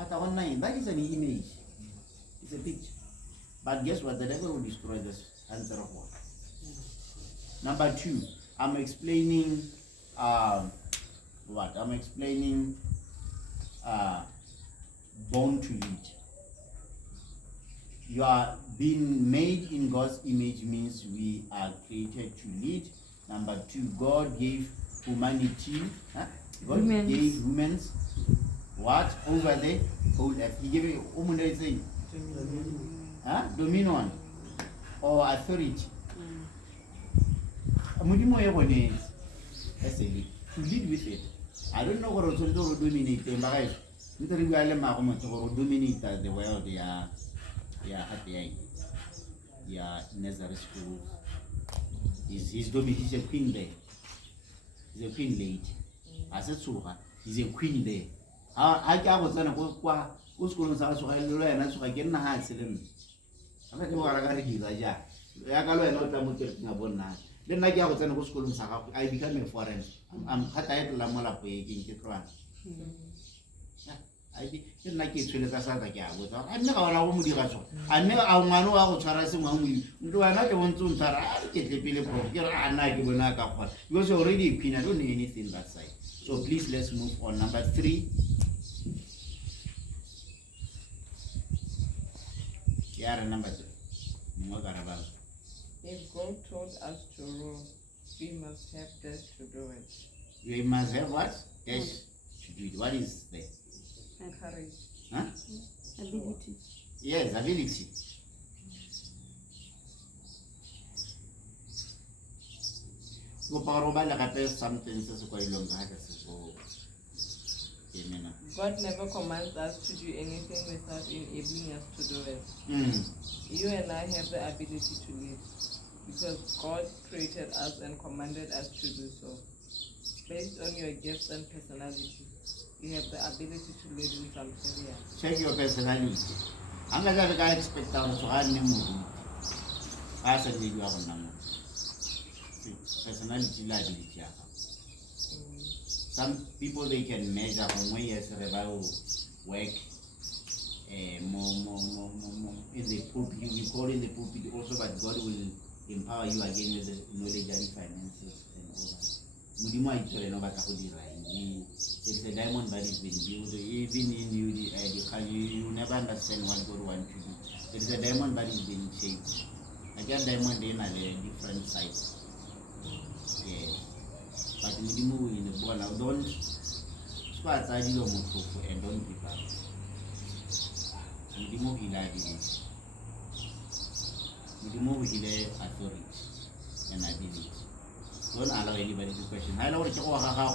But online, that is an image. It's a picture. But guess what? The devil will destroy this answer of what? Number 2, I'm explaining what? I'm explaining born to lead. You are being made in God's image means we are created to lead. Number 2, God gave humanity, God gave humans what? Over the whole earth. He gave it dominion or authority. To lead with it. I don't know what to dominate them, but I dominate the world. Nazareth school. He's a queen there. He's a queen lady. I said so. He's a queen there. I was going to go school and I learn so I get my accident. I don't know what I got to do. I got to then I was going to go school and I became a foreign. I'm Hatay Lamala paying Kitran. I didn't like it to the Casada. I never allow me. I never know how to harass him. Do I not want to get the Philip of Naka? You was already a queen. I don't need anything that side. So please let's move on. Number 3. Yeah, number 3. If God told us to rule, we must have dash to do it. We must have what? Dash to do it. What is that? Courage. Huh? Ability. Yes, ability. Go paroba la kape something se quite long God never commands us to do anything without enabling us to do it. You and I have the ability to live because God created us and commanded us to do so. Based on your gifts and personality, you have the ability to live in some area. Check your personality. I'm not going to expect out to add new movie. I said you have a number. Personality liability. Some people they can measure from where you survival work more in the pulpit. We call in the pulpit also, but God will empower you again with the knowledge and finances and all that. It's a diamond that is being built. Even in you never understand what God wants to do. There is a diamond that is being shaped. I get diamond in a different size. Yeah. But in the movie in the ball, don't squat side your move and don't give up. In the movie, authority and ability. Don't allow anybody to question. I know how.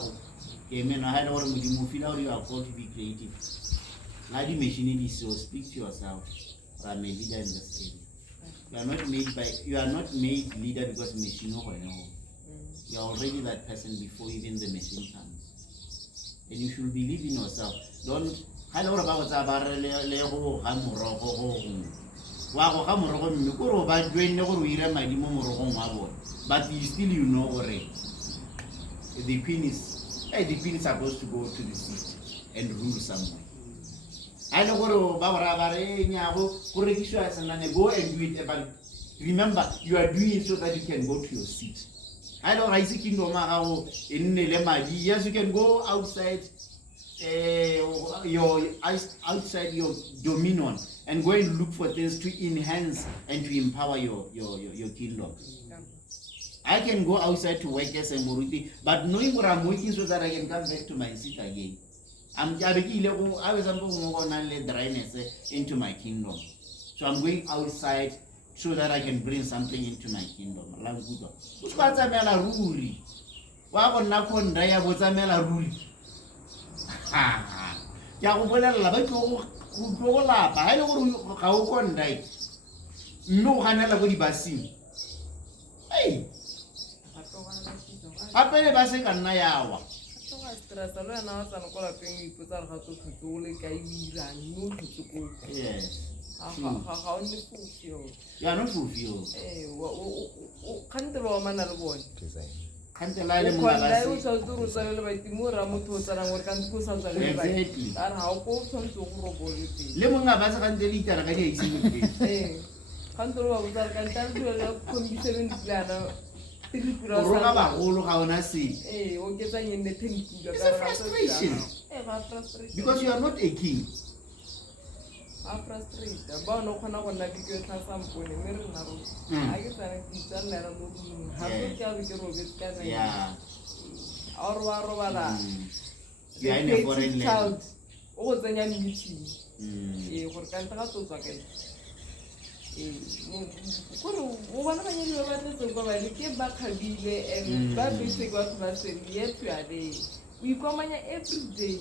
Amen. I know what you are called to be creative. Now the machine is so speak to yourself. I'm a leader in this area. You are not made leader because machine or no. You are already that person before even the machine comes. And you should believe in yourself. Don't hello about but still you know already. The queen is supposed to go to the seat and rule somewhere. I know what go and do it, but remember you are doing it so that you can go to your seat. I know I see kingdom in yes, you can go outside your dominion and go and look for things to enhance and to empower your kingdom. I can go outside to work as a Muruti, but knowing what I'm working so that I can come back to my seat again. I was the dryness into my kingdom. So I'm going outside so that I can bring something into my kingdom. Hey! Apele ba se ka nna yawa. Yes. You are not fulfilled. Can't the woman alone? Kante la le o monga khona ba o se. tshwanetse go tswa le baitimo ra motho o tsana gore ka ntse go sa tswa le ba Exactly. ka ra o go tshwanetse go robole teng Le monga ba se kante le itara ka di ise mo teng. kante lo ba botsa ka ntse re le kombi 70 lana O roga ba golo ga ona se. o ketsa nyenne 10 kilo It's a frustration. ga frustration Because you are not a king. a frustrate ba no khona go nna dikyo tla sampone mme re na ro a ke tsana ke tsalla ra mo ha go ke a ke robetse ka nna Yeah. or wa robala You are in a foreign land. o go tsenya meeting gore ka ntle ga tsotswa ka gore o bona banyedi ba batletseng kwa bale ke ba kgabile and ba basic batho ba seng yet you are there o ikomanya every day.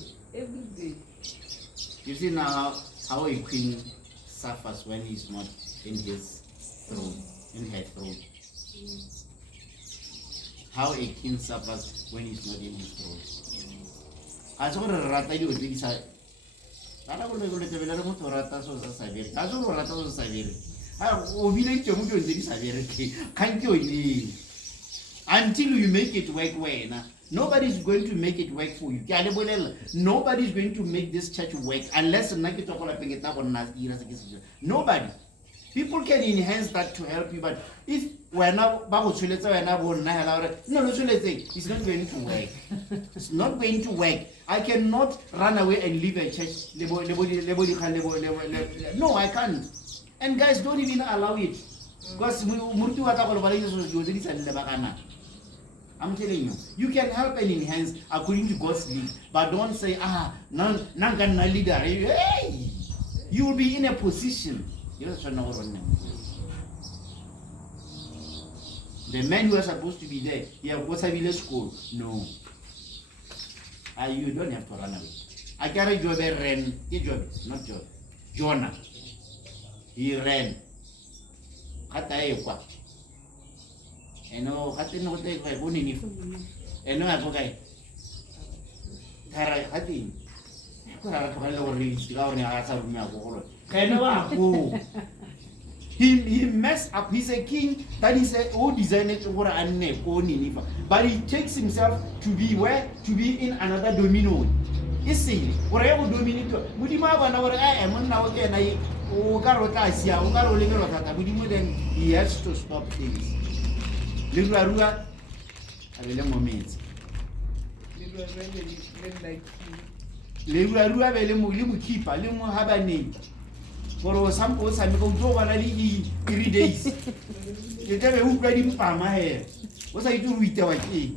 You see now how a queen suffers when he's not in his throne, in her throne. How a king suffers when he's not in his throne. As one rata di odi sa. Kana go le tebela mo to rata so sa sabere. Ka so rata so sa sabere. Ha o bile ke mo di odi sa sabere ke. Kan ke o ni. Until you make it work when nobody is going to make it work for you. Nobody is going to make this church work unless nobody. People can enhance that to help you, but if we're not, it's not going to work. It's not going to work. I cannot run away and leave a church. No, I can't. And guys, don't even allow it. Because I'm telling you, you can help and enhance according to God's lead, but don't say, nangana leader. Hey, you will be in a position. The men who are supposed to be there, what's a village school? No. You don't have to run away. I carry Job ran, not Job. Jonah. He ran. Eno hati no te kai buni ni eno ako kai tara hati ko ra ka lo ri tira ni asa ru me ako eno ako he messed up. He's a king that is a who designed to go anne ko ni but he takes himself to be where to be in another dominion isi ore go dominate mudima bana ore mon na o ke na o ka ro ta sia o ka ro le ro ta mudimo then he has to stop things. Rua avele moments. Rua vele mo le mo keeper le mo habane. For some o sa me go jo bana le 3 days. Ke tebe u kwa di mpama he. O sa itu ruite wa ke.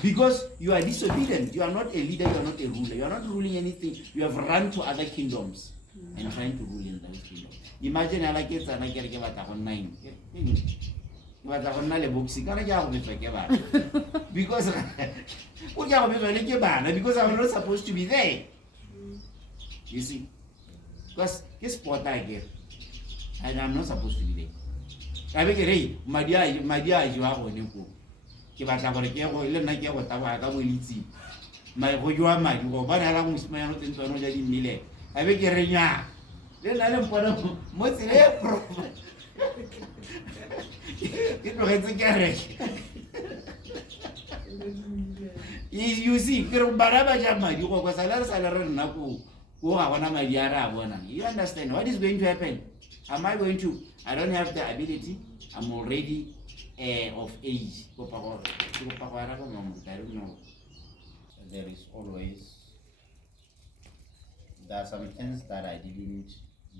Because you are disobedient. You are not a leader, you are not a ruler. You are not ruling anything. You have run to other kingdoms and trying to rule in those kingdoms. Imagine ala ke tsana ke re ke batla go 9. But I want to book because because I'm not supposed to be there. You see, because this sport I get, and I'm not supposed to be there. I make it my dear, you are on you. Give us our care or let me get what I will see. My you are my you go, but I don't smile into another in I make it rain. Then I don't put up much you see, you understand what is going to happen? Am I going to? I don't have the ability. I'm already of age. I don't know. There is always, there are some things that I didn't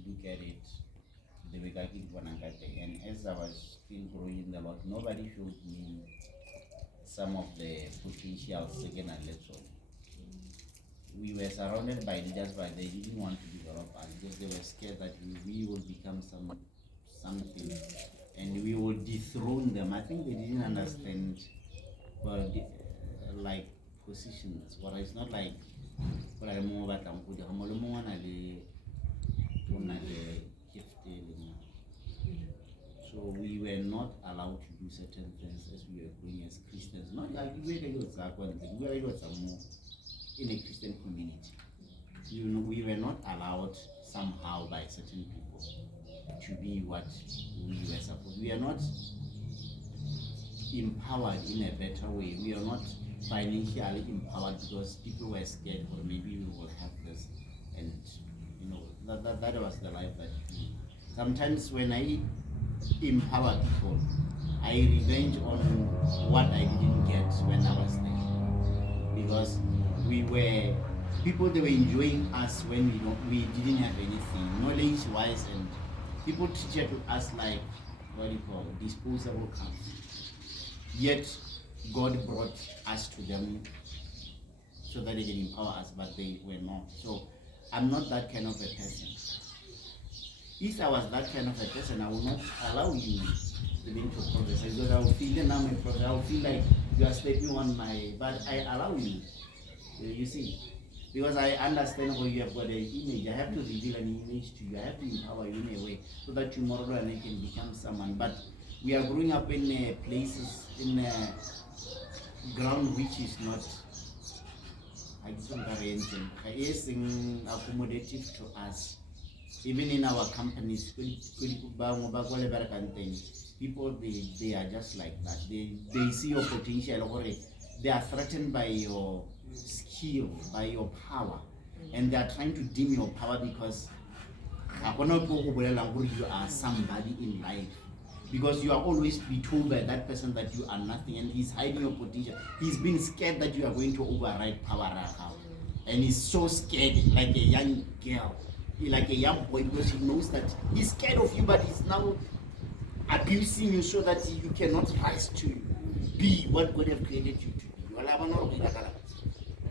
look at it. And as I was still growing in the Lord, nobody showed me some of the potential second election. We were surrounded by leaders, but they didn't want to develop us because they were scared that we will become something and we will dethrone them. I think they didn't understand like positions. But it's not like what I know about so we were not allowed to do certain things as we were growing as Christians. Not like we were more in a Christian community. You know, we were not allowed somehow by certain people to be what we were supposed. We are not empowered in a better way. We are not financially empowered because people were scared, or maybe we will have this, and that was the life that sometimes when I empower people, I revenge on what I didn't get when I was there, because people, they were enjoying us when we didn't have anything knowledge wise, and people treated us like, what do you call, disposable cars. Yet God brought us to them so that they can empower us, but they were not. So I'm not that kind of a person. If I was that kind of a person, I would not allow you even to progress, because I will feel, now my progress, I will feel like you are stepping on my, but I allow you. You see, because I understand how you have got an image. I have to reveal an image to you. I have to empower you in a way so that tomorrow and I can become someone. But we are growing up in places, in a ground which is not accommodative to us. Even in our companies, people, they are just like that. They see your potential, or they are threatened by your skill, by your power, and they are trying to dim your power because you are somebody in life. Because you are always be told by that person that you are nothing, and he's hiding your potential. He's been scared that you are going to override power, and he's so scared, like a young girl, like a young boy, because he knows that he's scared of you, but he's now abusing you so that you cannot rise to be what God have created you to be.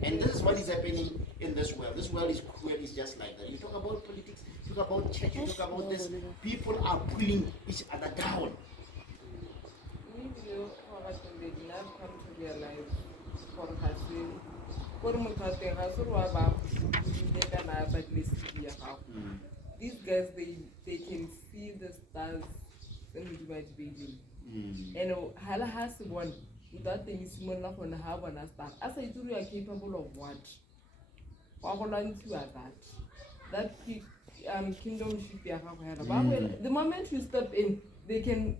And this is what is happening in this world. This world is cruel, it's just like that. You talk about politics, you talk about church, you talk about this. People are pulling each other down. I've come to realize these guys, they can see the stars when we do baby. And hala has one without the mission of on have on a star. As I do, you are capable of what? That kingdom should be a the moment you step in, they can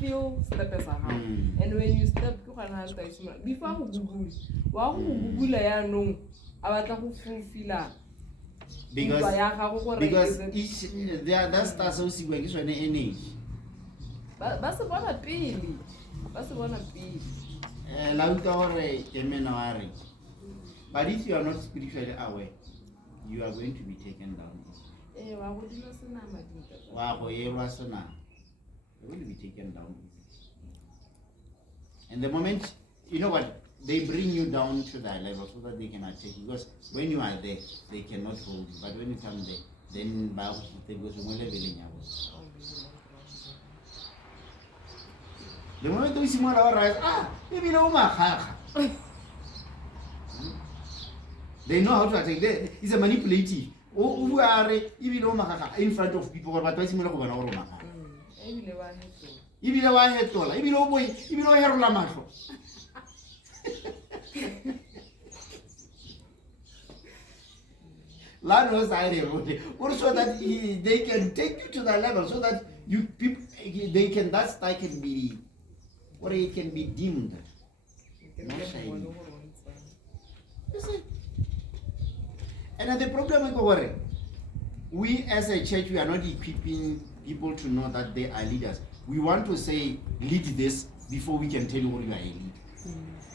feel step as a and when you step to an before Google, because that starts also going to an age. That's about a pin. That's about a pin. But if you are not spiritually aware, you are going to be taken down. You will be taken down. And the moment, you know what, they bring you down to that level so that they can attack you. Because when you are there, they cannot hold you. But when you come there, then they go to the moment we see more rise, maybe no matter. They know how to attack. It's a manipulative. Who are in front of people, but I see more over. If you are head taller, if you know boy, if you know hair lamacho. Lanos are so that they can take you to that level, so that you people they can that can be, or it can be dimmed. Not shiny. You see? And the problem is we as a church, we are not equipping people to know that they are leaders. We want to say, lead this before we can tell you what you are a lead.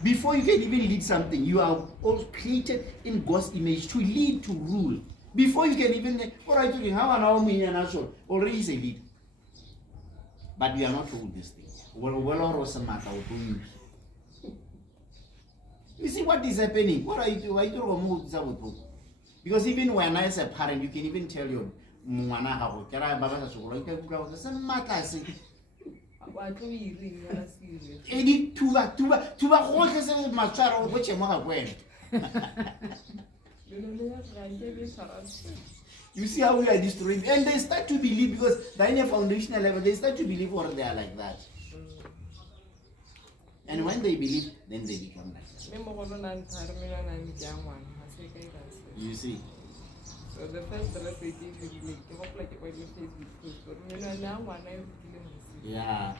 Before you can even lead something, you are all created in God's image to lead, to rule. Before you can even, already is a lead. But we are not told this thing. You see what is happening? What are you doing? Because even when I as a parent, you can even tell your you see how we are destroying, and they start to believe, because they're in a foundational level, they start to believe what they are like that. And when they believe, then they become like that. You see. So the first dress they gave you, like, you hope like it was your Facebook post, but now one I yeah.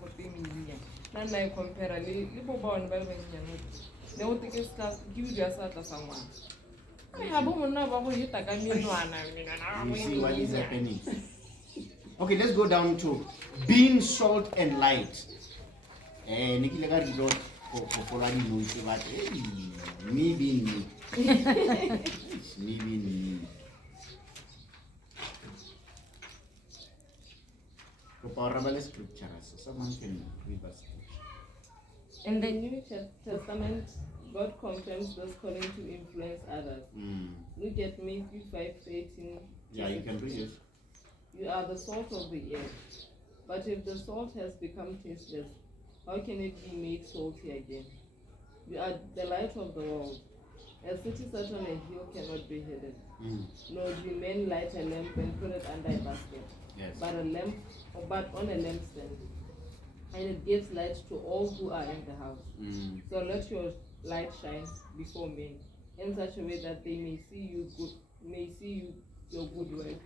go peminya nna I compare le bo bona ba le banyane ne go teke ska give you sa tla sa ngwana ai ha bo monna ba go hita ka menwana You see what is happening? Okay, let's go down to being salt and light. Nikile ka dilo for la dino se ba me being me. Me being me. So parable scripture, so someone can read us. In the New Testament, God confirms this calling to influence others. Look at Matthew 5:13. Yeah, you can read it. You are the salt of the earth. But if the salt has become tasteless, how can it be made salty again? You are the light of the world. A city set on a hill cannot be hidden. Nor do men light a lamp and put it under a basket, but on a lampstand, and it gives light to all who are in the house. So let your light shine before men in such a way that they may see your good work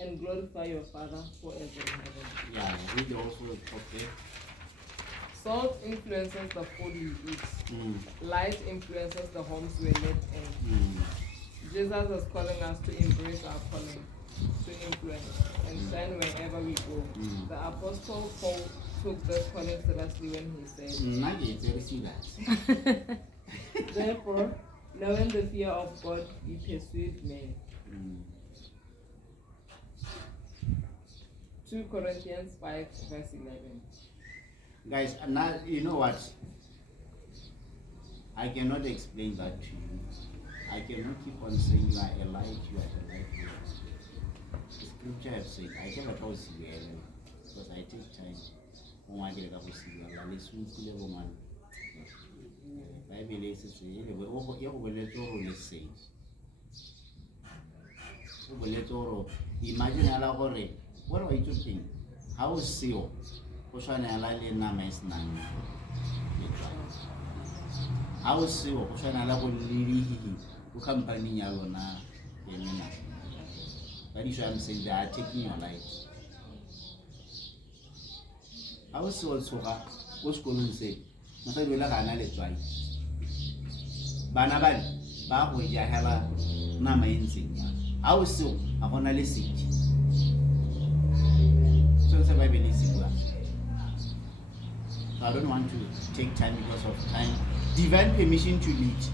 and glorify your Father forever in heaven. Yeah, read also okay. Salt influences the food we eat. Light influences the homes we live in. Jesus is calling us to embrace our calling, to influence and shine wherever we go. The Apostle Paul took this calling seriously when he said, therefore, knowing the fear of God, we persuade men. 2 Corinthians 5 verse 11. Guys, now you know what? I cannot explain that to you. I cannot keep on saying you are a light, you are a light. The scripture has said, I cannot tell you because I take time. I get a see you. I listen to the woman. Bible says, you will say. Imagine Allah, what are you thinking? How is you? How is you? Company Yalona. That is why I'm saying they are taking your light. How is you also? What's going to say? Nothing will have an try. Banaban, Bahu Yahela, Nama Insignia. How is you? I'm on a list. So I believe I don't want to take time because of time. Divine permission to lead.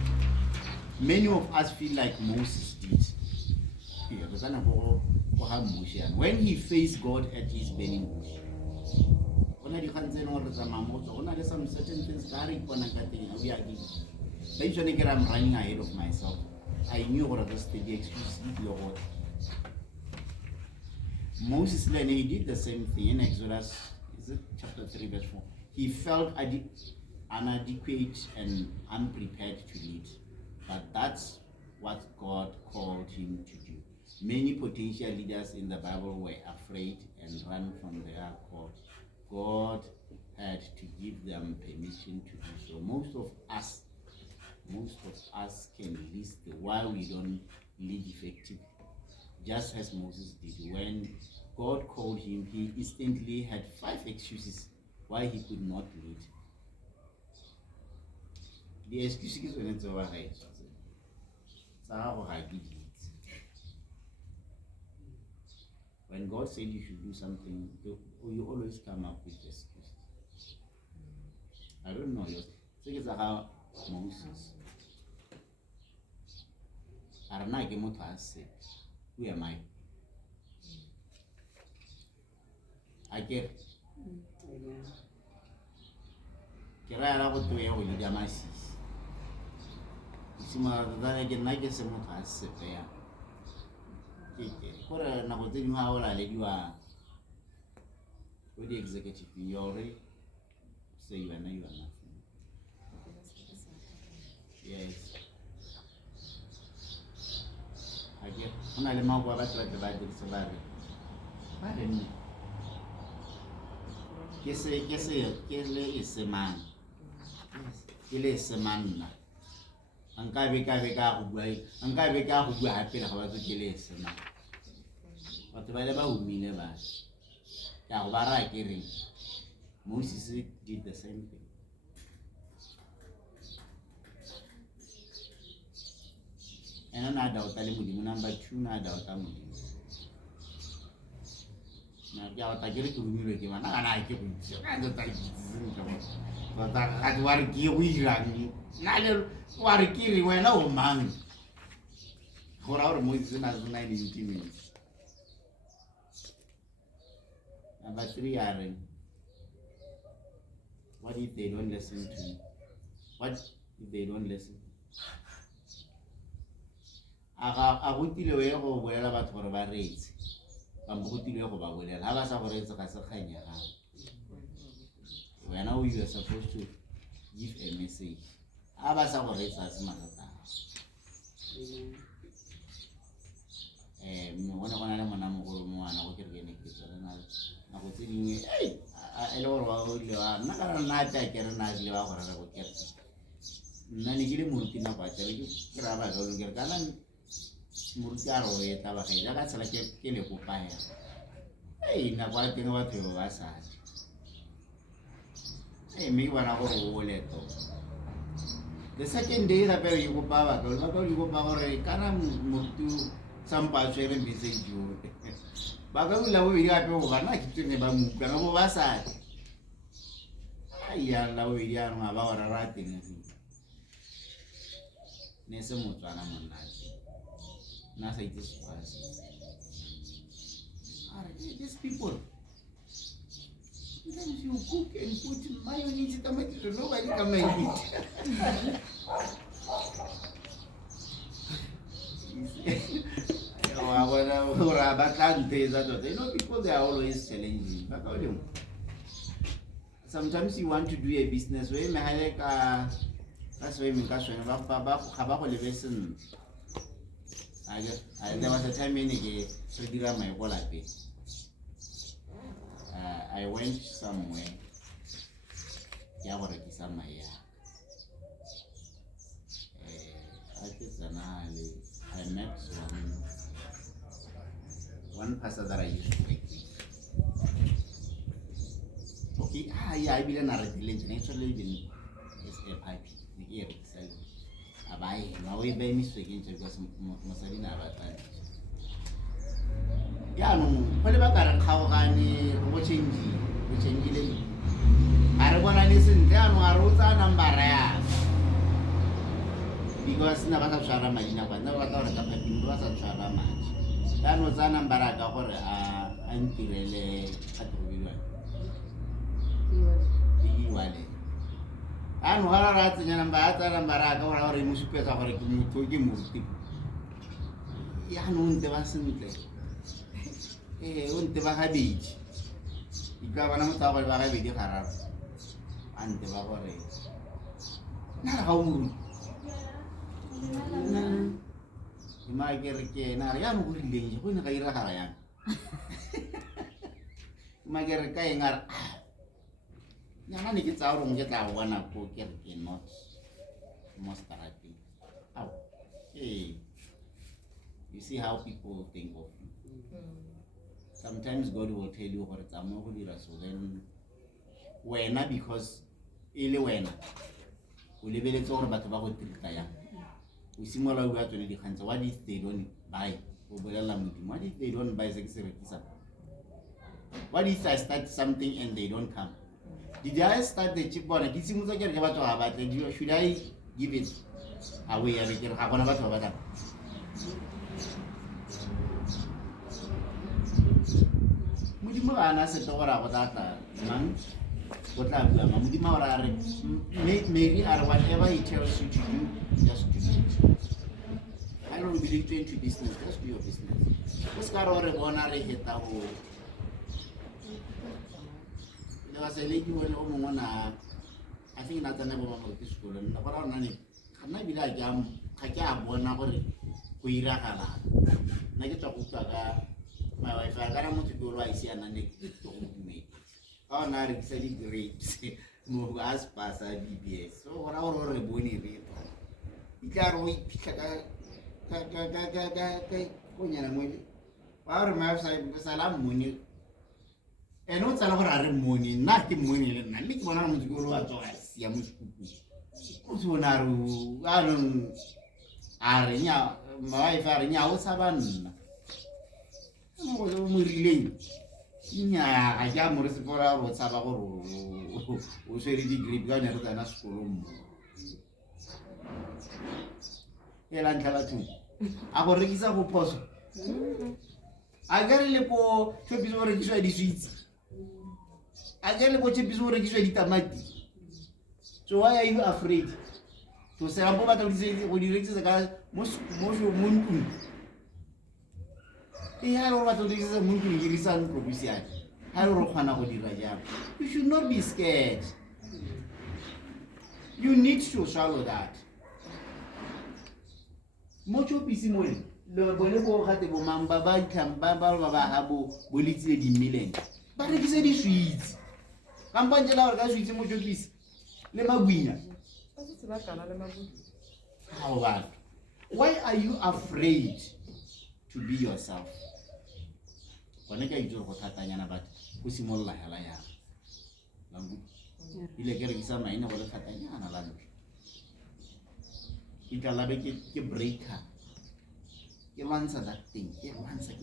Many of us feel like Moses did. When he faced God at his burning bush. Some certain things I'm running ahead of myself. I knew what was the excuse your word. Moses then he did the same thing in Exodus, is it chapter 3 verse 4. He felt inadequate and unprepared to lead. But that's what God called him to do. Many potential leaders in the Bible were afraid and ran from their call. God had to give them permission to do so. Most of us can list why we don't lead effectively. Just as Moses did. When God called him, he instantly had 5 excuses why he could not lead. The excuses were not override. When God said you should do something, you always come up with excuses. I don't know. Think it's how Moses. I don't know what I said. Who am I? I get. Kira what to wear with the Damasis. You see, my other than I guess I'm not as fair. What a number of things how I let you are with the executive. You already say you are not nothing. Yes. I get when I remember what I tried to buy the survivor. Pardon me. Kese is a man. Kile is a man. Angka beka hubwai. Angka beka hubwai happy na hawa to kile is a man. What the Bible would mean about. Ya hubara kiri. Moses did the same thing. And I doubt number 2, na doubt na ya ta gere ku mi ke mana ana ke ku se ka da ta zin ka ba ta ka war ki wi rang na le war ki ri wa na o man ora mo zina zina ni minutes. Number 3 are what if they don't listen to me? What if they don't listen? A gutile we go bolela batho gore ba reetse ba mbogotile go ba bolela ha ba sa go reetse ga se kganya ga wena you are supposed to give a message ha ba sa go reetsa se mathata mona gona le mona mogolo mo wana go kereke ke tsara na go tse dingwe e le gore wa o ile wa nna ka nna tsa ke re na ile wa go rara go kereke nna ne ke le moruti na ba tsere ke ra ba go kereke kana moruti a ro e taba ga ya ka tsela ke le go pa ya na kwa teng batho ba sa me bona go go le to the second day ra pe go pa ba go go pa gore kana moruti sampa tsere message yo ba ga la o ya pe go bana ke tsene ba mu kana bo ba sa ya la o ya no ba wa ra teng ne se mo tsana monna na sa itse swasi are these people sometimes you cook and put mayonnaise tomato so nobody come and eat ora bakante za to people they are always challenging sometimes you want to do a business where me hale ka why me ka shona ba ga go lebesen there was a time in the dira my lape I went somewhere ya go rekisa maya I met one pastor that I used to work with. Okay, I believe na actually been is a pipe the ear sell abai no we be mi swing because masali na batani ya no pele ba ka khawa gane go change le are bona ni sentle ya no a rotsa number ya because na ba sa tshwara madi na ba na ba ka re ka pipe ba sa tshwara madi ya no tsa number ka gore a ntirele ka trobilwa wale ano ha ra tsenya namba tsa namba ra ka gore mo supetsa gore ke motho ke motho ya no nte ba sentle o nte ba ga beji ika bana mo tsa gore ba ga beji gararo ante ba gore na ga o mo ma ke na ya no go rileng go ne ga ira gara yang ma ke re ka engar yana ne ke tsa gore ke tla bona ko ke not most therapy you see how people think of you. Sometimes God will tell you gore tsa mo go dira so then wena because ile wena o lebeletse gore batho ba go tirita yang o simola o ya tsone di khantsa what if they don't buy o bolela modimo what if they don't buy se ke se rekisa what if I start something and they don't come. Did I start the chip one? Should I give it away? Mudimana said over that man. What I've done, Mudimara, maybe or whatever he tells you to do, just do it. I don't believe to into business, just do your business. What's got over a bonary hit? There was a lady when I think that's a never went to school and around any. Can I be like Kajab one hour? Kuirakala. Nagato, my wife, I got to go right here and I told me. Oh, now it's a great move as pass at BBS. So, what our bonny rate? You can't wait. Our maps, I salam when you. And what's a lot of money, nothing money, and I make one of go to a Yamus. What's one I don't. Arenya, my wife Arenya was a relay. Yeah, I got more for our Sabaro, who's very degree gunner than a school. Elan Calatu. I got Risa who pose. I got a little to be ready streets. I got a little to be ready tamati. So why are you afraid? To say about when you reach the guy, most moon. He had all what is a moon, he is unproducial. You should not be scared. You need to swallow that. Mocho pisimole. Le bolebo hate bo mamba ba kamba ba habo bolitse di million. Ba re kise di sweets. Kampanje la ga sweets mocho pisi. Le magwinya. How bad? Why are you afraid to be yourself? Koneka ijo go thatanyana batho go simolla hela ya. Langu. Ile ke re kisa maina go le thatanyana la ntle. Ke tla be ke breaker. Ke answer that thing. Ke answer.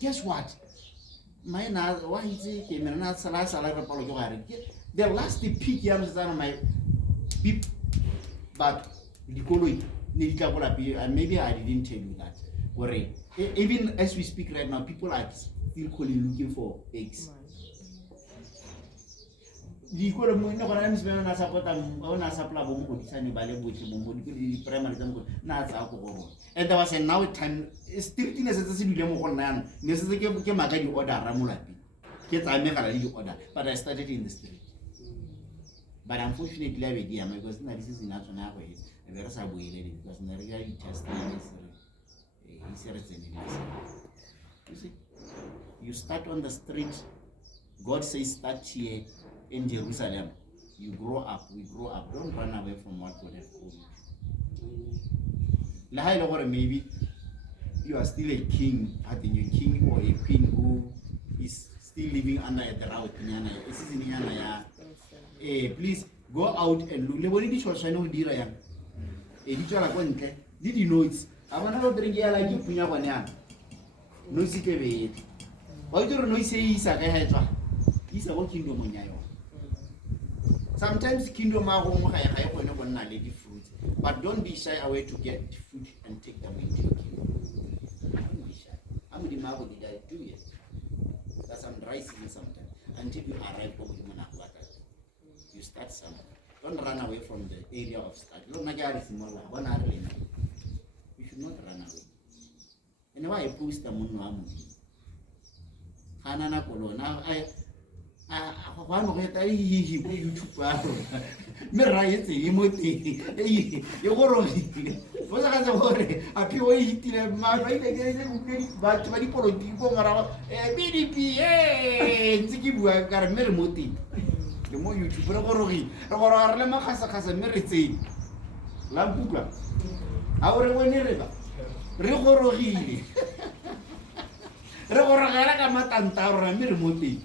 Guess what? Maina why is it ke mena sala re palo ke gare. The last peak ya msana my beep, but the color and maybe I didn't tell you that. Worry. Even as we speak right now, people are still looking for eggs. The color no one is going to support them on a supply of Mukisani Bale, which the primary not alcohol. And there was a now time still in a citizen of man. Necessarily came a order Ramulapi. Yet I make a order, but I started in the street. But unfortunately, I idea because this is in national way. And there is a way because in the reality test you see, you start on the street. God says start here in Jerusalem. You grow up, we grow up. Don't run away from what God has called you. Maybe you are still a king, a king or a queen who is still living under the route. Please go out and look. Did you know it's? I want to drink like you punya wanya. No sikebe. Why do you know say isa kahetwa? Isa what kingdom onyayo. Sometimes kingdom are home high when no one lady fruit. But don't be shy away to get food and take them into your kingdom. Don't be shy. I'm the mago did I do it? That's some dry season sometimes until you arrive over the Manakwatas. You start somewhere. Don't run away from the area of start. You should not run away. And why I post the moon? Hanana Colonna, one of it, YouTube. Mirayeti, Imoti, you were what I worry. A pure eating my right again, but 20 people around BDP, Zikibu, got a mermoti. The more you to Brogori, or Arlema has a merit. Lampuga. Our one river. Rigorori. Rigoragaraga Matantara, Mirmuti.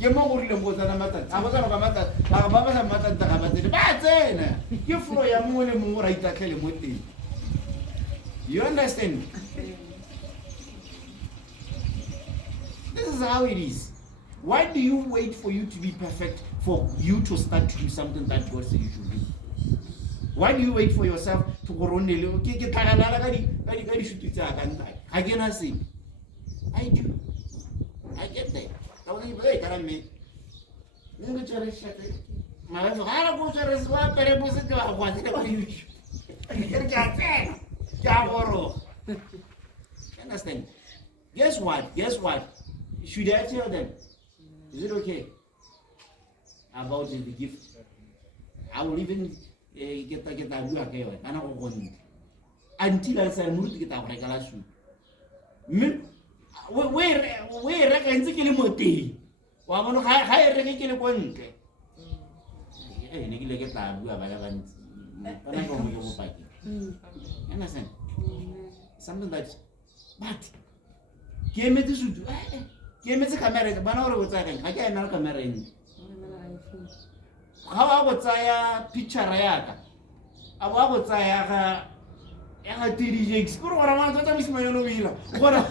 Yamori was a matan. I was a matan. Ababa Matan Tahamati. Batzen. You flow Yamuni Muraita Kelimuti. You understand? This is how it is. Why do you wait for you to be perfect for you to start to do something that God said you should do? Why do you wait for yourself to go on? I do. I get that. Understand? Guess what? Should I tell them? Is it okay about the gift? I will even get a good until I say move to get a regular shoe. Where I can take a moti. Well, I'm going to hire a regular one. Understand? Something that, but came to do. ke emetse camera ke bana gore o tsaya kang ga ke ena le camera eng ga wa go tsaya picture ya ka a bo go tsaya ga ya TDJX gore gore ma tsotsa mosimanyana o ira gore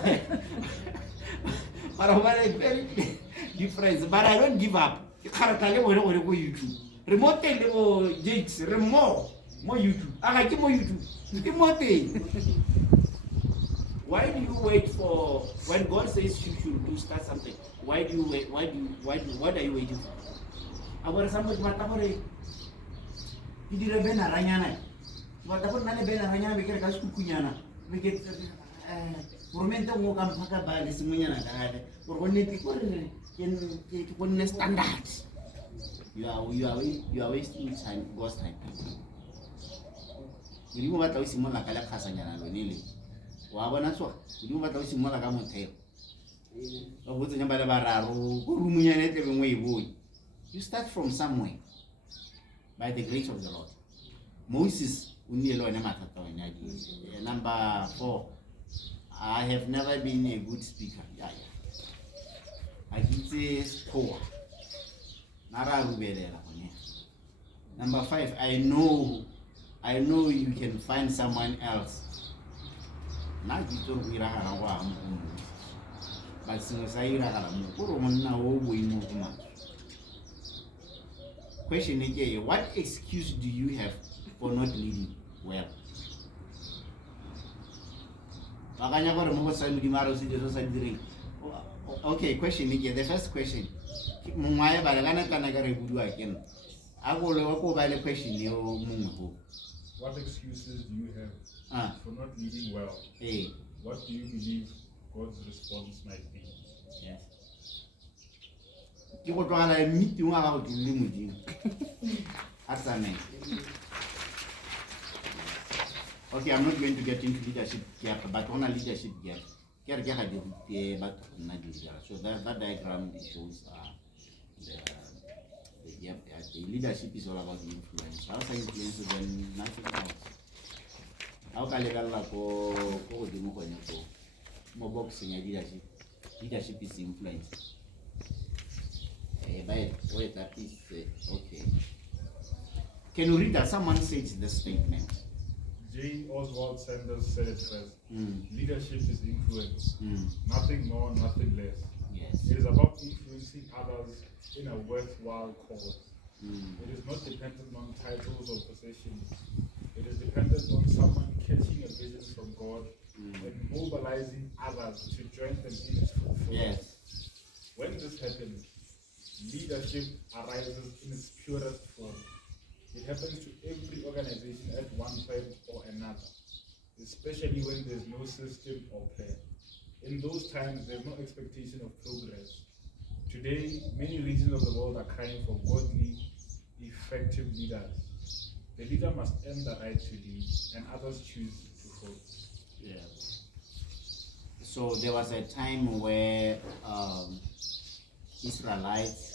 mara ba very difference, but I don't give up. Ke kharata le bone gore go YouTube remote le bo Jakes re mo YouTube aga ke mo YouTube ke mo teng. Why do you wait for when God says you should do start something? Why do you wait? What are you waiting for? Agora somebody mata gore ke dire bena ranyana mata go nna le bena ranyana be ke re ka skukunyana be ke promente mo ka mpaka ba le sengwenyana ka gale gore go nne gore ke go nne standard. You are wasting time, God's time. You mo batla o simola ka le khasanyana lo nele wa bona tswa you batla o simola ka motheo ba botse nya ba le bararo go rumunyane tle bengwe e boi. You start from somewhere by the grace of the Lord. Moses unielone mathata wa nya di. Number 4, I have never been a good speaker. I itse poor nara rubelela gone. Number 5, I know you can find someone else. Na ditso go ira gara go am go mo ba sengwe sa ira gara mo go ro monna o boimo go ma. Question is, what excuse do you have for not leading well? Baganya gore mo go sa modimaro se ditso sa direng. Okay, question is, the first question mongwae ba le kana ka re budua kena a go le go ba le question yo mongwe go. What excuses do you have for not leading well? Hey. What do you believe God's response might be? Yes. You go to a meeting about the limousine. That's a name. Okay, I'm not going to get into leadership gap, but on a leadership gap, so that diagram shows the leadership is all about influence. How can influence then nothing else? How can you go more boxing leadership is influence. Wait, that is okay. Can you read that? Someone says the statement. J. Oswald Sanders said it first. Leadership is influence. Nothing more, nothing less. Yes. It is about influencing others in a worthwhile cause. It is not dependent on titles or possessions. It is dependent on someone catching a vision from God and mobilizing others to join them in its fulfillment. Yes. When this happens, leadership arises in its purest form. It happens to every organization at one point or another, especially when there's no system or plan. In those times, there's no expectation of progress. Today, many regions of the world are crying for godly, effective leaders. The leader must earn the right to lead, and others choose to follow. Yeah. So there was a time where Israelites